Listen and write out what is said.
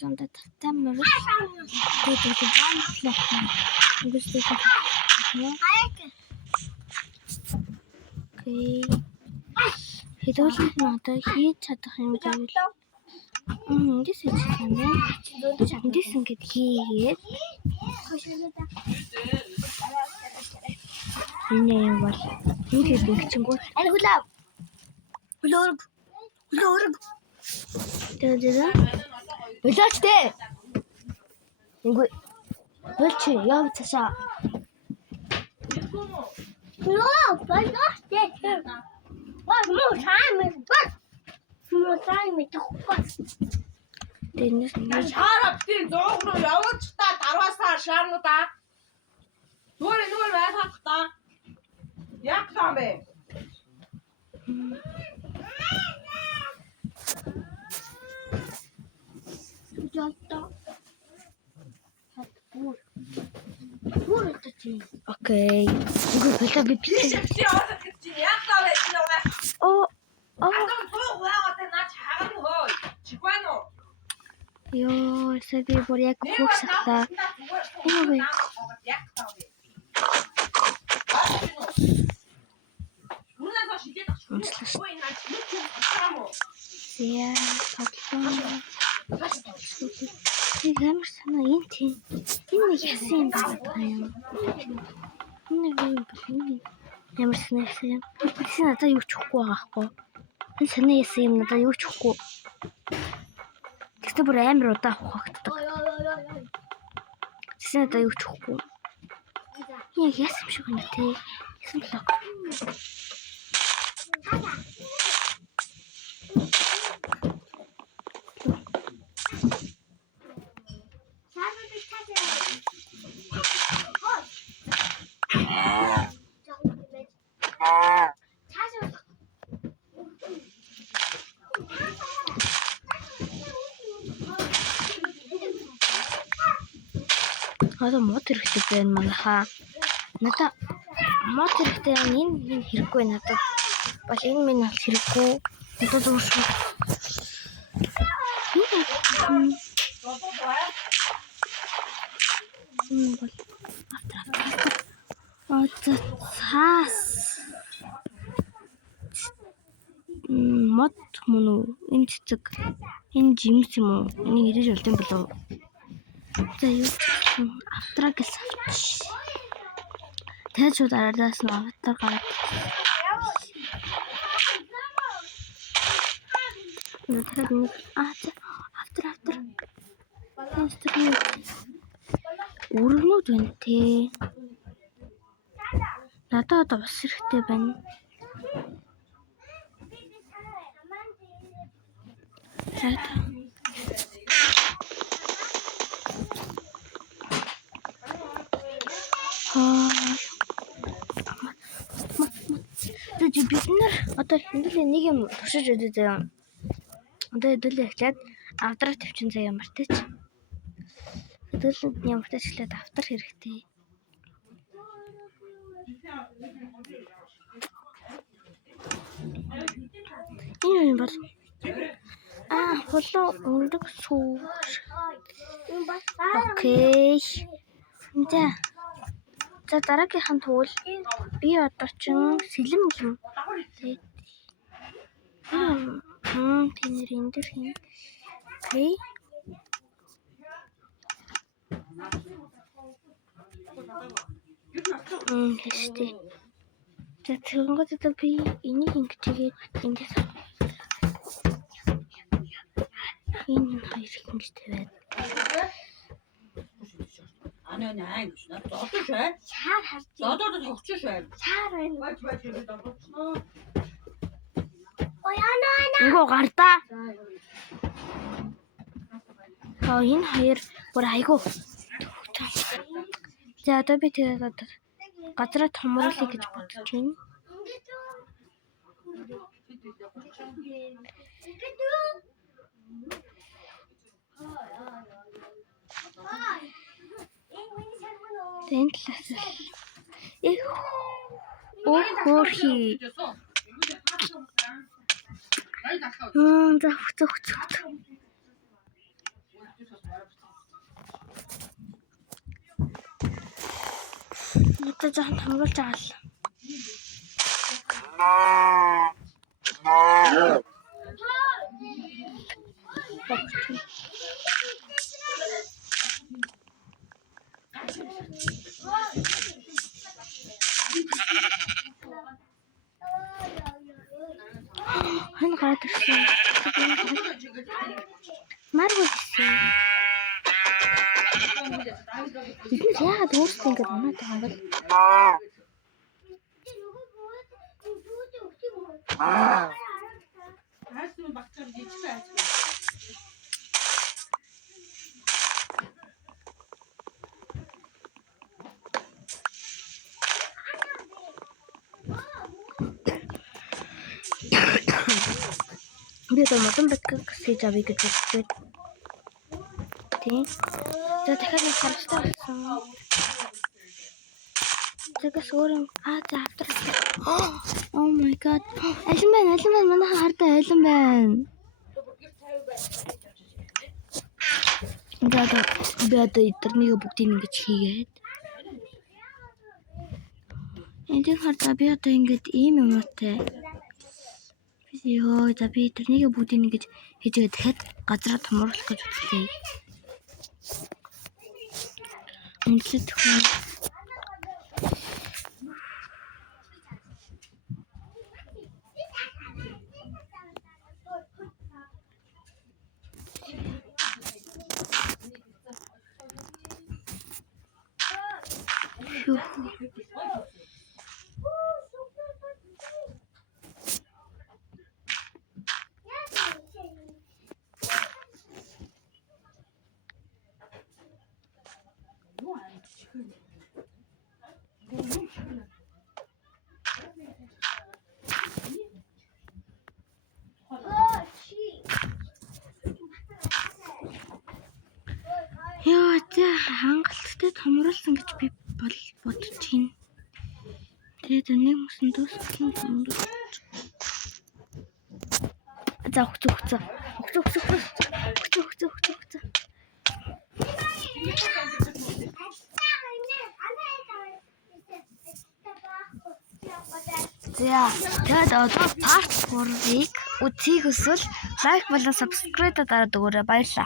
Sonunda taktamıyoruz. Burada окей. Хэдүүлэн одоо хийж чадах юм гэвэл эндээс хийчихсэн байна. Эндээс ингэж хийгээд энэ юм бол ингээд ингэчингүү ань хүлээв. Хүлөөрөг. Тэгээд Улаач дээ. Ингүй. Болч яв цаашаа. Ноо, болооч дээ. Муу сайн тоххос. Дэнэс Харап тийм 100 руу явууч та дараасаа шаарнуудаа. Нүгээр байхах та. Яг таам бэ. Окей. Ингүй болоо би Яг таам бэ. Оо. Атом тоо яагаад наач хагаад хөө. Чигвэн үү? Ёо, би бүр яг хөөхсахтаа. Энэ Яг таам бэ. Нүнээс шидэт авчих. Ой наач нүч юм уу? яа, тоглоом. Тэг ямар санаа энэ тийм. Энэ нэг ясан юм байна юм. Энэ юм байна. Ямар санаа ясан юм. Тэсээ надад юу ч өгөхгүй байгаа хгүй. Энэ санаа ясан юм надад юу ч өгөхгүй. Тэсээ бүр амар удаа ухагддаг. Тэсээ надад юу ч өгөхгүй. Яг ясан юм шиг байна тий. Ясан блок. Одоо мод хэрэгтэй байна манайхаа. Надаа мод хэрэгтэй энэ хэрэггүй надад. Бол энэ минь бол хэрэггүй. Надад уушгүй. Бол автор. Цаас. Мод мөн үү? Энэ цэцэг. Энэ жимс юм уу? Энийг ирэж болд юм болов. За юу автраг гэж авч. Тэгэж шууд араас нь автар гараад. Надад нэг автар. Өргөнүүд байна те. Надад одоо бас хэрэгтэй байна. Бид нар одоо хэдүүлээ нэг юм туршиж үзээ заяа. Одоо хэдүүлээ эхлээд авдраа тавьчин заяа мартаач. Хэдүүлээ ямар тач эхлээд автар хэрэгтэй. Энэ юм бол хулуу өндөг сүү. Окей. За дараагийнхан тэгвэл би одоо чин сэлэм юм. Тэнэр энэ дэр хин. Окей. Хэвчээ. За тэгэнгүүт одоо би энийг ингэчигээд эндээс энэ хоёр ингэж тавиад. Анаа гэж наа зодож байна. Шаар харж. Зодоод тогтчих байна. Шаар байна. Бач гэдэг тогтчихноо. Ой анаа. Ингөө гардаа. Энэ хоёр бүр айгу. За одоо би тэгээд одоо газраа томруулъя гэж бодож байна. Тэн талаас хөөрхи. За. Надад жоохон хамруулж байгаа л. Хэн гараад ирсэн? Маргул ирсэн. Бид яагаад өөрсдөө ингэж унаад байгаа юм бол? Би одоо модон бэкэг хийж авъя гэж бодсон. Тийм. За дахиад нэг харамстай болсон. Тэгээс өөрийн за автар. Oh my god. Алин байна. Манайхан хардаа алин байна. Би одоо эдгэрнийг бүгдийг ингэж хийгээд. Энд хардаа би одоо ингэж ийм юмтай. Йоо, за би тэрнийг бүгдийг ингэж хийжээ дахиад газараа томруулах гэж үзлээ. Үнэхээр төхөн. Яа, хангалттай томруулсан гэж би бодож байна. Тэгээд нэг мөсөн дууссан юм. За хөцөө. За, тэгээд одоо part 3-ыг үзхийг хүсвэл лайк болон subscribe дараад өгөөрэй. Баярлалаа.